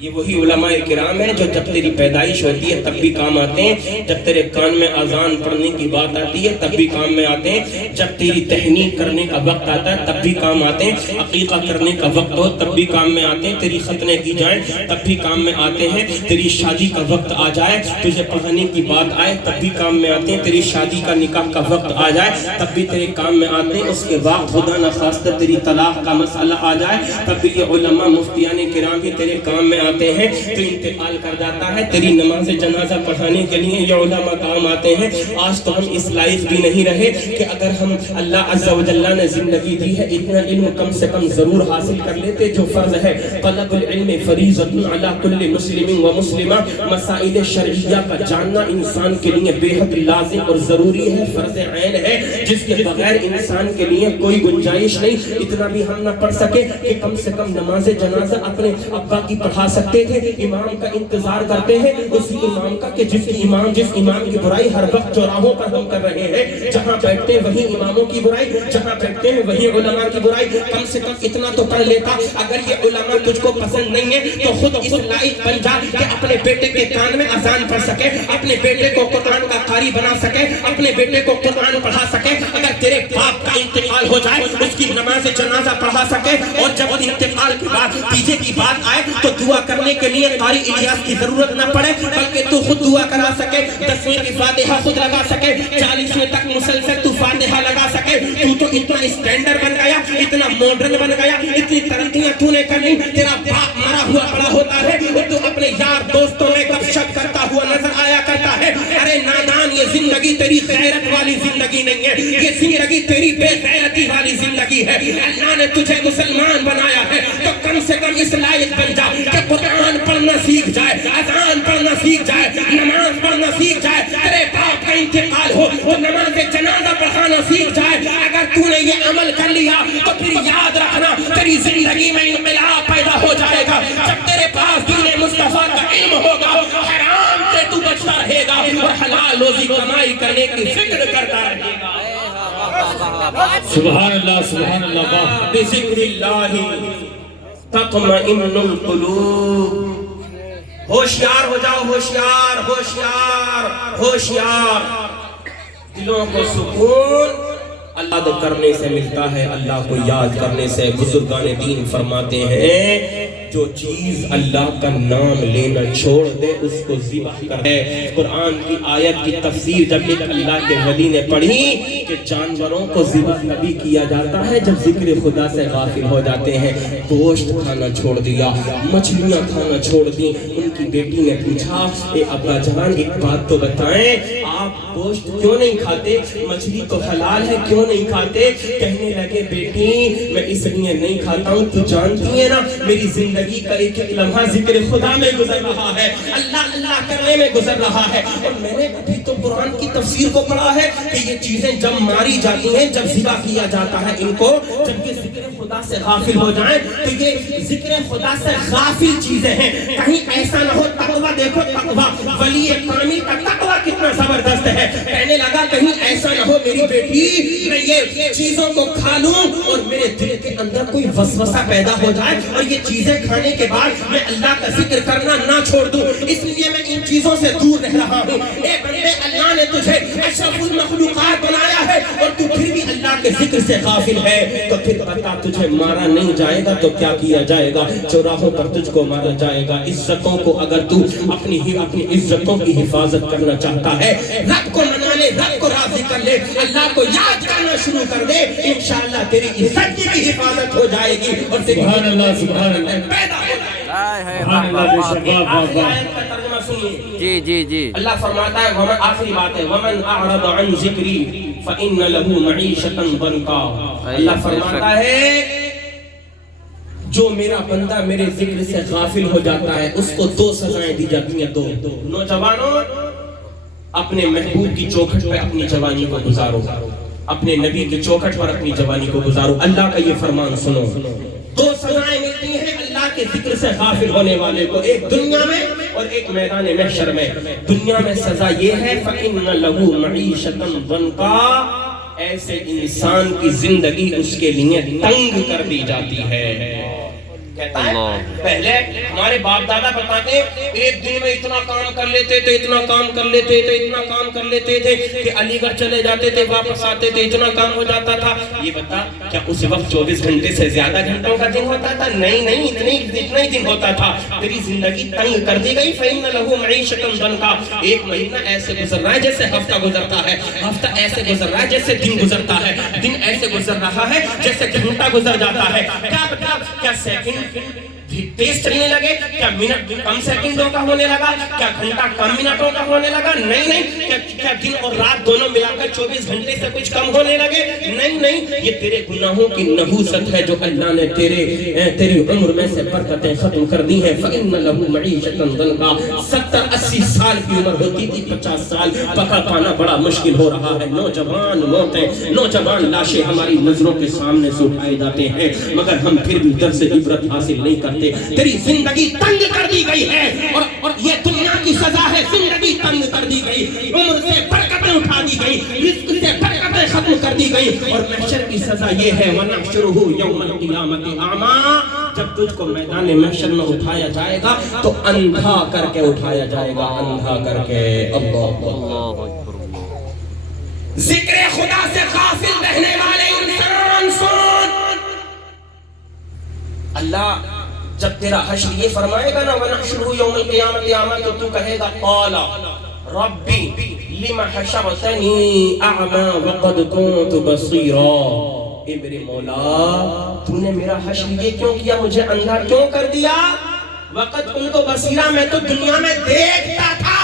یہ وہی علماء کرام ہیں جو جب تیری پیدائش ہوتی ہے تب بھی کام آتے ہیں، جب تیرے کان میں اذان پڑھنے کی بات آتی ہے تب بھی کام میں آتے ہیں، جب تیری تہنیت کرنے کا وقت آتا ہے تب بھی کام آتے ہیں، عقیقہ کرنے کا وقت ہو تب بھی کام میں آتے ہیں، تیری ختنے کی جائیں تب بھی کام میں آتے ہیں، تیری شادی کا وقت آ جائے، تجھے پڑھانے کی بات آئے تب بھی کام میں آتے ہیں، تیری شادی کا نکاح کا وقت آ جائے تب بھی تیرے کام میں آتے ہیں، اس کے بعد خدا نخواستہ تیری طلاق کا مسئلہ آ جائے تب بھی یہ علماء مفتیان کرام بھی تیرے کام میں آتے ہیں۔ تو انتقال کر جاتا ہے، تیری نماز جنازہ پڑھانے کے لیے یہ علماء کام آتے ہیں۔ آج تو ہم اس لائق بھی نہیں رہے کہ اگر ہم اللہ عز و جل نے زندگی دی ہے اتنا علم کم سے کم ضرور حاصل کر لیتے جو فرض ہے۔ طلب العلم فریضۃ علی کل مسلم و مسلمہ، مسائل شرعیہ کا جاننا انسان کے لیے بے حد لازم اور ضروری ہے، فرض عین ہے، جس کے بغیر انسان کے لیے کوئی گنجائش نہیں۔ اتنا بھی ہم نہ پڑھ سکے کہ کم سے کم نماز جنازہ اپنے ابا کی پڑھا سکتے تھے، امام کا انتظار کرتے ہیں اسی امام کا کہ جس امام کی برائی ہر وقت چوراہوں پر ہم کر رہے ہیں، جہاں بیٹھتے ہیں وہی اماموں کی برائی، جہاں بیٹھتے ہیں وہی علماء کی برائی۔ کم سے کم اتنا تو پڑھ لیتا۔ اگر یہ علماء تجھ کو پسند نہیں ہے تو خود اس لائق بن جا کہ اپنے بیٹے کے کان میں اذان پڑھ سکے، اپنے بیٹے کو قرآن کا قاری بنا سکے، اپنے بیٹے کو قرآن پڑھا سکے۔ اگر تیرے باپ کا انتقال ہو جائے اس کی نماز جنازہ پڑھا سکے، اور جب انتقال کے بعد پیچھے کی بات آئے تو دعا کرنے کے لیے قاری الیاس کی ضرورت نہ پڑے بلکہ تو خود دعا کرا سکے، 10ویں کی فاتحہ خود لگا سکے، 40ویں تک مسلسل تو فاتحہ لگا سکے۔ تو اتنا اسٹینڈرڈ بن گیا، اتنا ماڈرن بن گیا، اتنی ترقیاں تو نے کر لی۔ تیرا باپ مرا ہوا پڑا ہوتا ہے اور تو اپنے یار دوستوں میں گپ شپ کرتا ہوا نظر آیا کرتا ہے۔ ارے نادان، یہ زندگی تیری غیرت والی زندگی نہیں ہے، یہ زندگی تیری بے غیرتی والی زندگی ہے۔ اللہ نے تجھے مسلمان بنایا ہے تو کم سے کم اس لائق بن جا کہ قرآن پڑھنا سیکھ جائے، اذان پڑھنا سیکھ جائے، نماز پڑھنا سیکھ جائے۔ تیرے باپ کا انتقال ہو تو نماز جنازہ پڑھانا سیکھ جائے۔ اگر تو نے یہ عمل کر لیا تو پھر یاد رکھنا تیری زندگی میں انقلاب پیدا ہو جائے گا۔ جب تیرے پاس دین مصطفیٰ کا علم ہوگا، حرام سے تو بچتا رہے گا اور حلال روزی کمائی کرنے کی فکر کرتا رہے گا۔ سبحان اللہ، سبحان اللہ۔ بذکر اللہ تطمئن القلوب۔ ہوشیار ہو جاؤ، ہوشیار ہوشیار ہوشیار۔ دلوں کو سکون اللہ کرنے سے ملتا ہے، اللہ کو یاد کرنے سے۔ بزرگان دین فرماتے ہیں جو چیز اللہ کا نام لینا چھوڑ دے اس کو ذبح کر دے۔ قرآن کی آیت کی تفسیر جب ایک اللہ کے ولی نے پڑھی کہ جانوروں کو ذبح تبھی کیا جاتا ہے جب ذکر خدا سے غافل ہو جاتے ہیں۔ گوشت کھانا چھوڑ دیا، مچھلیاں کھانا چھوڑ دی۔ ان کی بیٹی نے پوچھا اے ابا جان ایک بات تو بتائیں، آپ گوشت کیوں نہیں کھاتے؟ مچھلی تو حلال ہے، کیوں نہیں کھاتے؟ کہنے لگے بیٹی میں اس لیے نہیں کھاتا ہوں، تو جانتی ہے نا میری زندگی کا ایک ایک لمحہ ذکر خدا میں گزر رہا ہے، اللہ اللہ کرنے میں گزر رہا ہے۔ اور میں نے ابھی تو قرآن کی تفسیر کو پڑھا ہے کہ یہ چیزیں جب ماری جاتی ہیں، جب ذبح کیا جاتا ہے ان کو، جب یہ ذکر خدا سے غافل ہو جائیں تو یہ ذکر خدا سے غافل چیزیں ہیں۔ کہیں ایسا نہ ہو، تقویٰ دیکھو تقویٰ، ولی کامل کا تقویٰ کتنا زبردست ہے۔ کہنے لگا کہیں ایسا نہ ہو میری بیٹی میں یہ چیزوں کو کھا لوں اور میرے دل کے اندر کوئی وسوسہ پیدا ہو جائے اور یہ چیزیں کھانے کے بعد میں اللہ کا ذکر کرنا نہ چھوڑ دوں، اس لیے میں ان چیزوں سے دور رہ رہا ہوں۔ اے بندے، اللہ نے تجھے اشرف المخلوقات بنایا ہے اور تو پھر بھی اللہ کے ذکر سے غافل ہے، تو پھر بتا تجھے مارا نہیں جائے گا تو کیا کیا جائے گا؟ چوراہوں پر تجھ کو مارا جائے گا۔ عزتوں کو اگر تو اپنی عزتوں کی حفاظت کرنا چاہتا ہے، رب کو منا لے، رب کو راضی کر لے، اللہ کو یاد کرنا شروع کر دے، انشاءاللہ تیری عزت کی بھی حفاظت ہو جائے گی اور تیری سبحان اللہ، سبحان اللہ، پیدا ہو جائے گی۔ سبحان اللہ، بے شک، واہ واہ واہ۔ آیت کا ترجمہ سنیے۔ جی جی جی، اللہ فرماتا ہے ومن، آخری بات ہے، ومن اعرض عن ذکری فإن له معیشۃ ضنکا۔ اللہ فرماتا ہے جو میرا بندہ میرے ذکر سے غافل ہو جاتا ہے اس کو دو سزائیں دی جاتی ہیں، دو۔ نوجوانوں، اپنے محبوب کی چوکھٹ پہ اپنی جوانی کو گزارو، اپنے نبی کی چوکھٹ پر اپنی جوانی کو گزارو۔ اللہ کا یہ فرمان سنو، دو سزائیں ملتی ہیں اللہ کے ذکر سے غافل ہونے والے کو، ایک دنیا میں اور ایک میدان محشر میں۔ دنیا میں سزا یہ ہے فَإِنَّ لَهُ مَعِيشَةً ضَنْكَا، ایسے انسان کی زندگی اس کے لیے تنگ کر دی جاتی ہے۔ کہتا ہے پہلے ہمارے باپ دادا بتاتے ایک دن میں اتنا کام کر لیتے تھے، اتنا کام کر لیتے تھے، اتنا کام کر لیتے تھے کہ علی گڑھ چلے جاتے تھے، واپس آتے تھے، اتنا کام ہو جاتا تھا۔ یہ بتا کیا اس وقت 24 گھنٹے سے زیادہ گھنٹوں کا دن ہوتا تھا؟ نہیں نہیں، اتنا ہی دن ہوتا تھا۔ تیری زندگی تنگ کر دی گئی۔ فَإِنَّ لَهُ مَعِيشَةً ضَنْكَا، ایک مہینہ ایسے گزر رہا ہے جیسے ہفتہ گزرتا ہے، ہفتہ ایسے گزر رہا ہے جیسے دن گزرتا ہے، دن ایسے گزر رہا ہے جیسے گھنٹہ گزر جاتا ہے۔ کیا سیکنڈ تیز چلنے لگے؟ کیا منٹ کم سیکنڈوں کا ہونے لگا؟ کیا گھنٹہ کم منٹوں کا ہونے لگا؟ نہیں نہیں۔ کیا دن اور رات دونوں ملا کر 24 گھنٹے سے کچھ کم ہونے لگے؟ نہیں نہیں، یہ تیرے گناہوں کی نحوست ہے جو اللہ نے تیری عمر میں سے برکتیں ختم کر دی ہیں۔ فَإِنَّ لَهُ مَعِيشَةً ضَنْكَا، 70-80 سال کی عمر ہوتی تھی، 50 سال پکا پانا بڑا مشکل ہو رہا ہے۔ نوجوان موتیں، نوجوان لاشیں ہماری نظروں کے سامنے سے اٹھائے جاتے ہیں، مگر ہم پھر بھی درس عبرت حاصل نہیں کرتے۔ تیری زندگی تنگ کر دی گئی ہے، اور یہ دنیا کی سزا ہے۔ زندگی تنگ کر دی گئی، عمر سے برکتیں اٹھا دی گئی، رزق سے برکتیں ختم کر دی گئی، اور محشر کی سزا یہ ہے وَنَحْشُرُهُ يَوْمَ الْقِيَامَةِ أَعْمَىٰ، جب تجھ کو میدان محشر میں اٹھایا جائے گا تو اندھا کر کے اٹھایا جائے گا، اندھا کر کے۔ اللہ ذکر خدا سے غافل رہنے والے انسان سن، اللہ جب تیرا حشر یہ فرمائے گا نا وَنَحْشُرُهُ يَوْمَ الْقِيَامَةِ أَعْمَىٰ، تو کہے گا قَالَ رَبِّ لِمَ حَشَرْتَنِي أَعْمَىٰ وَقَدْ كُنْتُ بَصِيرًا، اے میرے مولا تو نے میرا حشر یہ کیوں کیا، مجھے اندھا کیوں کر دیا؟ وَقَدْ كُنْتُ بَصِيرًا، میں تو دنیا میں دیکھتا تھا۔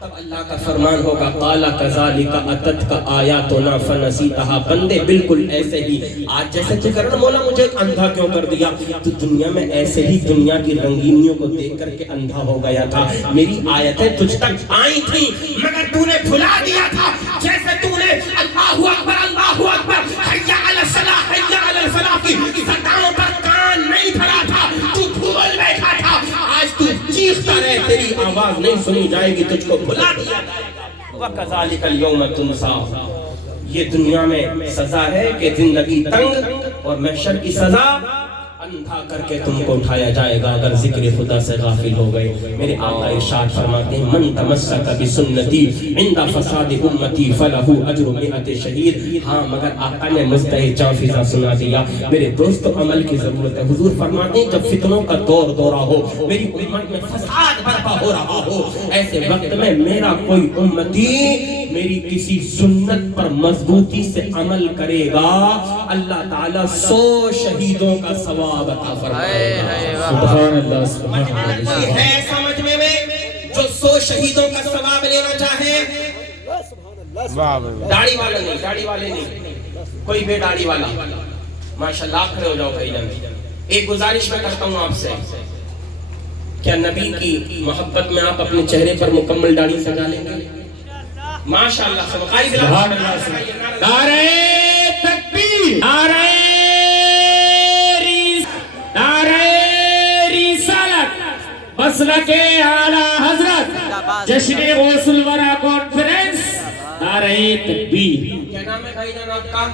تب اللہ کا فرمان ہوگا قَالَ كَذَلِكَ أَتَتْكَ آيَاتُنَا فَنَسِيتَهَا، بندے بالکل ایسے ہی آج جیسے تو کرنا مولا مجھے اندھا کیوں کر دیا، تو دنیا میں ایسے ہی دنیا کی رنگینیوں کو دیکھ کر کے اندھا ہو گیا تھا، میری آیتیں تجھ تک آئی تھیں مگر تو نے بھلا دیا تھا۔ جیسے تو نے اللہ اکبر اللہ اکبر حی علی الصلاۃ حی علی الفلاح کی صداؤں پر کان نہیں دھرا تھا، تو بھول بیٹھا تھا، آج تو چیختا رہے تیری آواز نہیں سنی جائے گی، تجھ کو بھلا دیا جائے گا۔ وَكَذَلِكَ الْيَوْمَ تُنْسَىٰ، یہ دنیا میں سزا ہے کہ زندگی تنگ، اور محشر کی سزا اندھا کر کے تم کو اٹھایا جائے گا اگر ذکر خدا سے غافل ہو گئے۔ میرے آقا ارشاد فرماتے ہیں من تمسک بسنتی عند فساد امتی فلہ اجر 100 شہید۔ ہاں مگر آقا نے مستحق جافزہ سنا دیا۔ میرے دوست عمل کی ضرورت ہے۔ حضور فرماتے ہیں جب فتنوں کا دور دورہ ہو، میری امت میں فساد برپا ہو رہا ہو، ایسے وقت میں میرا کوئی امتی میری کسی سنت پر مضبوطی سے عمل کرے گا، اللہ تعالیٰ 100 شہیدوں کا ثواب عطا فرمائے گا۔ سبحان اللہ سبحان اللہ۔ ہے سمجھ میں جو 100 شہیدوں کا ثواب لینا چاہے، داڑھی والا نہیں، داڑھی والے نہیں، کوئی بے داڑھی والا، ماشاءاللہ کھڑے ہو جاؤ بھائی جان۔ ایک گزارش میں کرتا ہوں آپ سے، کیا نبی کی محبت میں آپ اپنے چہرے پر مکمل داڑھی سجا لیں گے؟ ماشاءاللہ سبحان اللہ۔ نعرہ تکبیر، نعرہ رسالت، مسلک اعلیٰ حضرت، جشن غوث الورا کانفرنس، نعرہ تکبیر۔ کیا نام ہے بھائی جان آپ کا؟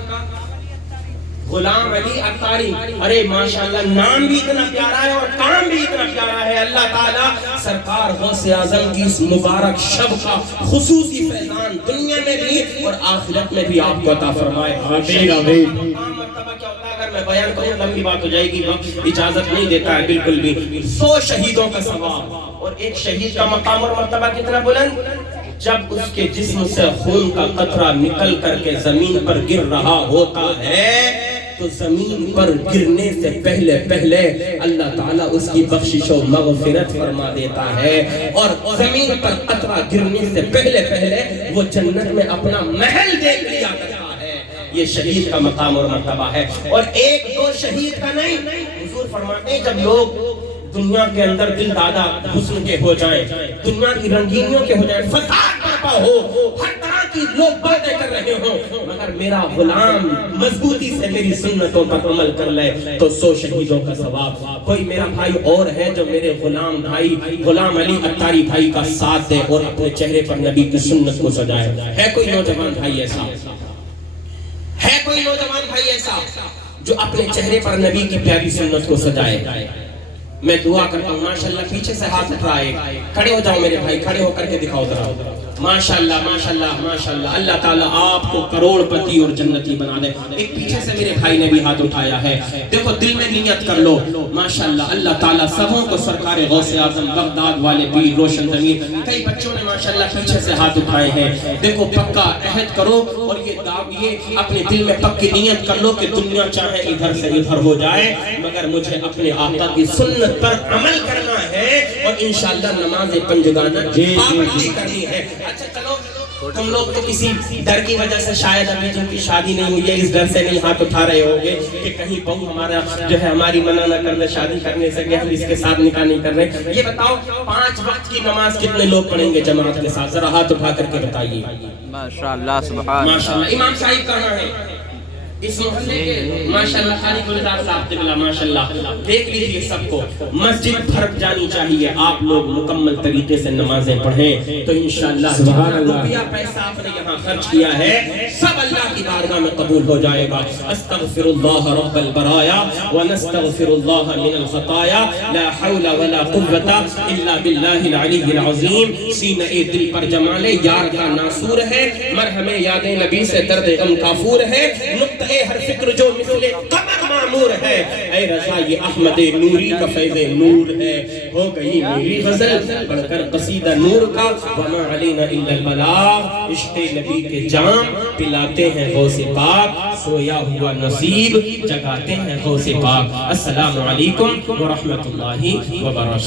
غلام علی عطاری۔ ارے ماشاءاللہ نام بھی اتنا پیارا ہے اور کام بھی اتنا پیارا ہے۔ اللہ تعالیٰ سرکار غوث اعظم کی اس مبارک شب کا خصوصی فیضان دنیا میں بھی اور آخرت میں بھی آپ کو عطا فرمائے۔ آمین آمین۔ مرتبہ کیا ہوتا ہے اگر میں بیان کروں لمبی بات ہو جائے گی، وقت اجازت نہیں دیتا ہے بالکل بھی۔ 100 شہیدوں کا ثواب، اور ایک شہید کا مقام اور مرتبہ کتنا بلند؟ جب اس کے جسم سے خون کا قطرہ نکل کر کے زمین پر گر رہا ہوتا ہے تو زمین پر گرنے سے پہلے پہلے اللہ تعالیٰ اس کی بخشش و مغفرت فرما دیتا ہے، اور زمین پر قطرہ گرنے سے پہلے پہلے وہ جنت میں اپنا محل دیکھ لیا کرتا ہے۔ یہ شہید کا مقام اور مرتبہ ہے، اور ایک دو شہید کا نہیں۔ حضور فرماتے ہیں جب لوگ دنیا کے اندر دل دادا حسن کے ہو جائیں، دنیا کی رنگینیوں کے ہو جائیں، فساد برپا ہو، ہر طرح کی لوگ باتیں کر رہے ہوں، مگر میرا غلام مضبوطی سے میری سنتوں پر عمل کر لے تو 100 شہیدوں کا ثواب۔ کوئی میرا بھائی اور ہے جو میرے غلام بھائی غلام علی عطاری بھائی کا ساتھ دے اور اپنے چہرے پر نبی کی سنت کو سجائے؟ ہے کوئی نوجوان بھائی ایسا؟ ہے کوئی نوجوان بھائی ایسا؟ جو اپنے چہرے پر نبی کی پیاری سنت کو سجائے. میں دعا کرتا ہوں ماشاءاللہ پیچھے سے ہاتھ اٹھائے, کھڑے ہو جاؤ میرے بھائی, کھڑے ہو کر کے دکھاؤ ذرا. ماشاءاللہ ماشاءاللہ ماشاءاللہ, اللہ تعالیٰ آپ کو کروڑ پتی اور جنتی بنا دے. ایک پیچھے سے میرے بھائی نے بھی ہاتھ اٹھایا ہے, دیکھو دل میں نیت کر لو. ماشاءاللہ اللہ تعالیٰ سبوں کو سرکار غوث اعظم بغداد والے پیر روشن ضمیر. کئی بچوں نے ماشاءاللہ پیچھے سے ہاتھ اٹھائے ہیں. دیکھو پکا عہد کرو اور یہ اپنے دل میں پکی نیت کر لو کہ دنیا چاہے ادھر سے ادھر ہو جائے مگر مجھے اپنے آقا کی سنت پر عمل کرنا ہے اور انشاءاللہ نماز پنجگانہ پابندی کرنی ہے. اچھا چلو, تم لوگ تو کسی ڈر کی وجہ سے شاید ابھی جن کی شادی نہیں ہوئی ہے اس ڈر سے نہیں ہاتھ اٹھا رہے ہوگے کہ کہیں بہو ہمارا جو ہے ہماری منع نہ کر دے شادی کرنے سے کہ ہم اس کے ساتھ نکاح نہیں کر رہے. یہ بتاؤ 5 وقت کی نماز کتنے لوگ پڑھیں گے جماعت کے ساتھ؟ ذرا ہاتھ اٹھا کر کے بتائیے. ماشاءاللہ سبحان ماشاءاللہ. امام صاحب کہاں ہیں اس محلے کے؟ ماشاءاللہ خالد گلزار صاحب سے ملا. ماشاءاللہ دیکھ لیجئے سب کو مسجد بھر جانی چاہیے. آپ لوگ مکمل طریقے سے نمازیں پڑھیں تو انشاءاللہ جتنا روپیہ پیسہ آپ نے یہاں خرچ کیا ہے سب اللہ کی بارگاہ میں قبول ہو جائے گا. استغفر اللہ رب البرایا ونستغفر اللہ من الخطایا لا حول ولا قوة الا باللہ العلی العظیم. سینہ دل پر جمال یار کا ناصور ہے, مرہم یاد نبی سے درد غم کافور ہے, نقطہ ہر فکر جو مثل قمر معمور ہے. اے رضا یہ احمد نوری کا فیض نور ہے. ہو گئی میری غزل بڑھ کر قصیدہ نور کا. وما علینا الا البلاغ. عشق نبی کے جام پلاتے ہیں غوث پاک, سویا ہوا نصیب جگاتے ہیں غوث پاک. السلام علیکم ورحمۃ اللہ وبرکاتہ.